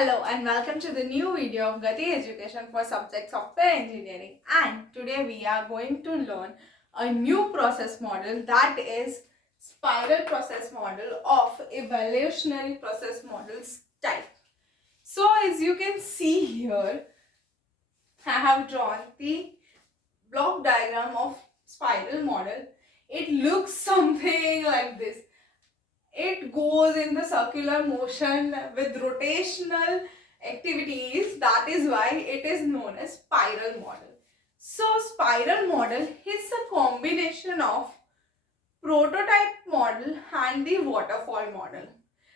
Hello and welcome to the new video of Gati Education for subject Software Engineering, and today we are going to learn a new process model, that is spiral process model of evolutionary process models type. So as you can see here, I have drawn the block diagram of spiral model. It looks something like this. It goes in the circular motion with rotational activities. That is why it is known as spiral model. So spiral model is a combination of prototype model and the waterfall model.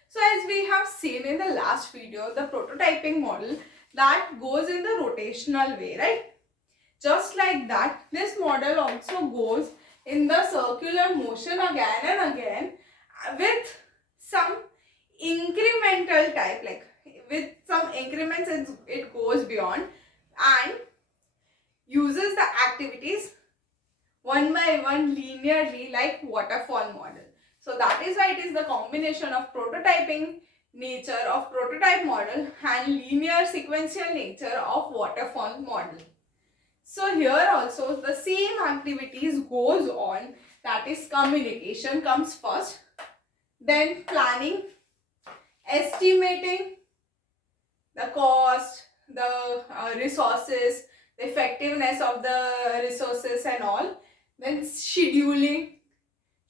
So as we have seen in the last video, the prototyping model that goes in the rotational way, right? Just like that, this model also goes in the circular motion again and again with some incremental type, like with some increments it goes beyond and uses the activities one by one linearly like waterfall model. So that is why it is the combination of prototyping nature of prototype model and linear sequential nature of waterfall model. So here also the same activities goes on, that is communication comes first, then planning, estimating the cost, the resources, the effectiveness of the resources and all, then scheduling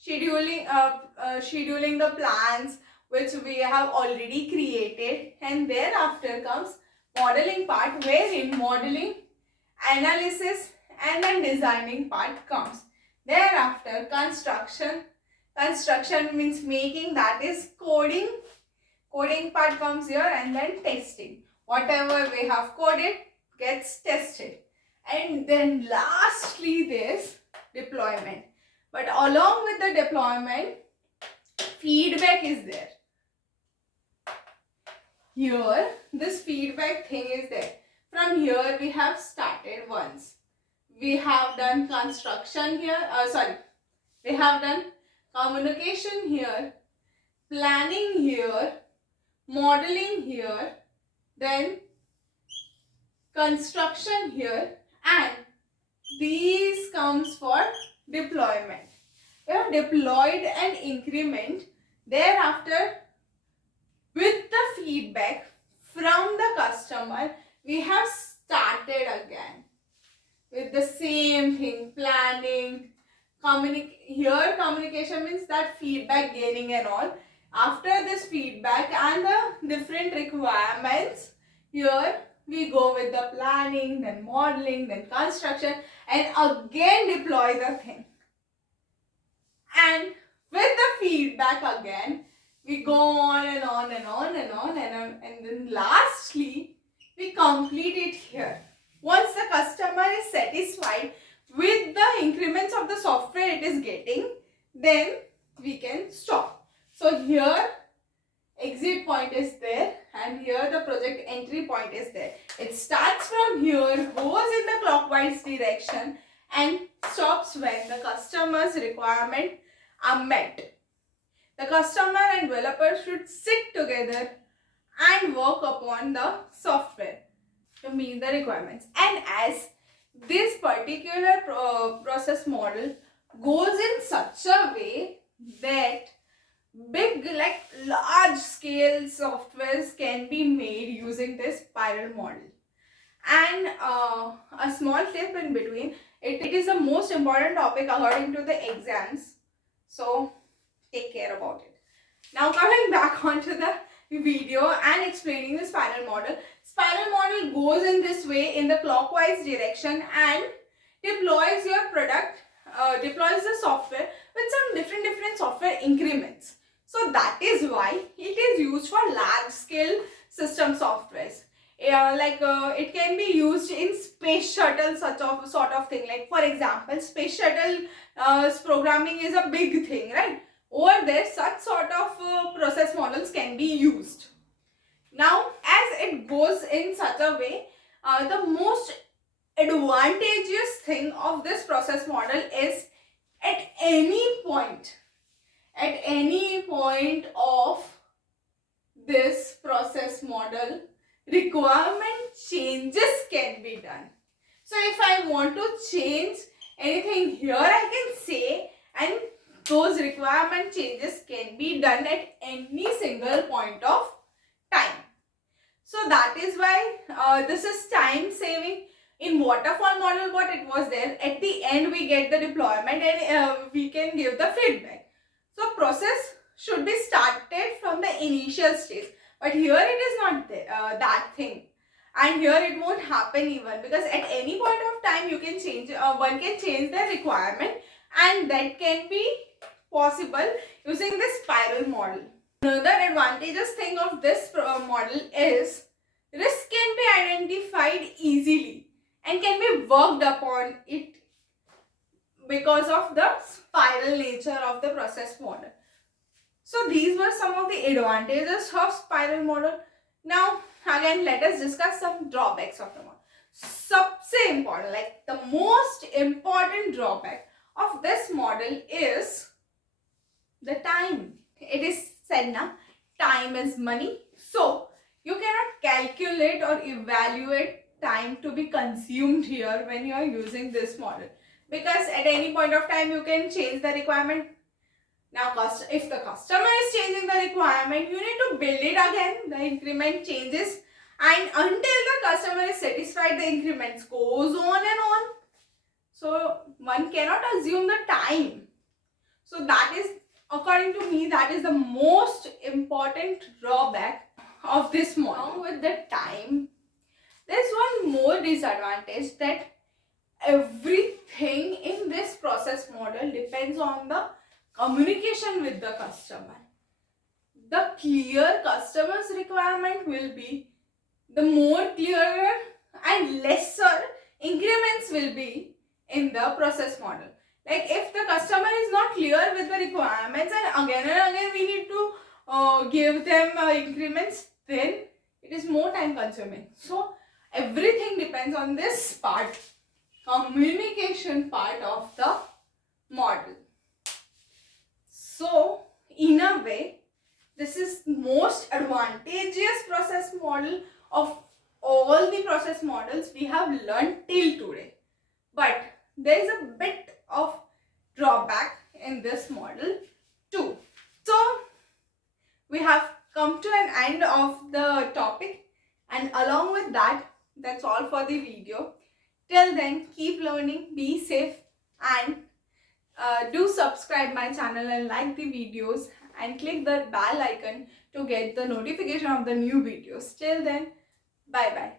the plans which we have already created, and thereafter comes modeling part, wherein modeling, analysis and then designing part comes. Thereafter construction means making, that is coding part comes here, and then testing. Whatever we have coded gets tested, and then lastly this deployment. But along with the deployment, feedback is there. Here this feedback thing is there. From here we have started once. We have done construction here, we have done communication here, planning here, modeling here, then construction here, and these comes for deployment. We have deployed an increment. Thereafter, with the feedback from the customer, we have started again with the same thing, planning, communication means that feedback gaining and all. After this feedback and the different requirements, here we go with the planning, then modeling, then construction, and again deploy the thing. And with the feedback again, we go on and on and on and on and then lastly we complete it here. Once the customer is satisfied with the increments of the software it is getting, then we can stop. So here exit point is there, and here the project entry point is there. It starts from here, goes in the clockwise direction, and stops when the customer's requirement are met. The customer and developer should sit together and work upon the software to meet the requirements. And as this particular process model goes in such a way that big, like large scale softwares can be made using this spiral model. And a small tip in between, it is the most important topic according to the exams, so take care about it. Now coming back onto the video and explaining the spiral model. Spiral model goes in this way in the clockwise direction and deploys your product, deploys the software with some different software increments. So that is why it is used for large scale system softwares. It can be used in space shuttle sort of thing. Like for example, space shuttle programming is a big thing, right? Over there such sort of process models can be used. Now as it goes in such a way, the most advantageous thing of this process model is at any point of this process model, requirement changes can be done. So if I want to change anything here, I can say, and those requirement changes can be done at any single point of time. So that is why this is time saving. In waterfall model, what it was there, at the end we get the deployment and we can give the feedback. So process should be started from the initial stage, but here it is not there, that thing, and here it won't happen even, because at any point of time you can change, one can change the requirement, and that can be possible using this spiral model. Another advantageous thing of this model is risk can be identified easily and can be worked upon it because of the spiral nature of the process model. So these were some of the advantages of spiral model. Now again, let us discuss some drawbacks of the model. सबसे important, like the most important drawback of this model is the time. It is said now, time is money. So you cannot calculate or evaluate time to be consumed here when you are using this model, because at any point of time you can change the requirement. Now if the customer is changing the requirement, you need to build it again. The increment changes, and until the customer is satisfied, the increments goes on and on. So one cannot assume the time. So that is, according to me, that is the most important drawback of this model. Along with the time, there's one more disadvantage, that everything in this process model depends on the communication with the customer. The clear customer's requirement will be, the more clearer and lesser increments will be in the process model. Like if the customer is not clear with the requirements and again we need to give them increments, then it is more time consuming. So everything depends on this part, communication part of the model. So in a way, this is most advantageous process model of all the process models we have learned till today. But there is a bit of drawback in this model too. So we have come to an end of the topic, and along with that, that's all for the video. Till then, keep learning, be safe, and do subscribe my channel and like the videos, and click the bell icon to get the notification of the new videos. Till then, bye bye.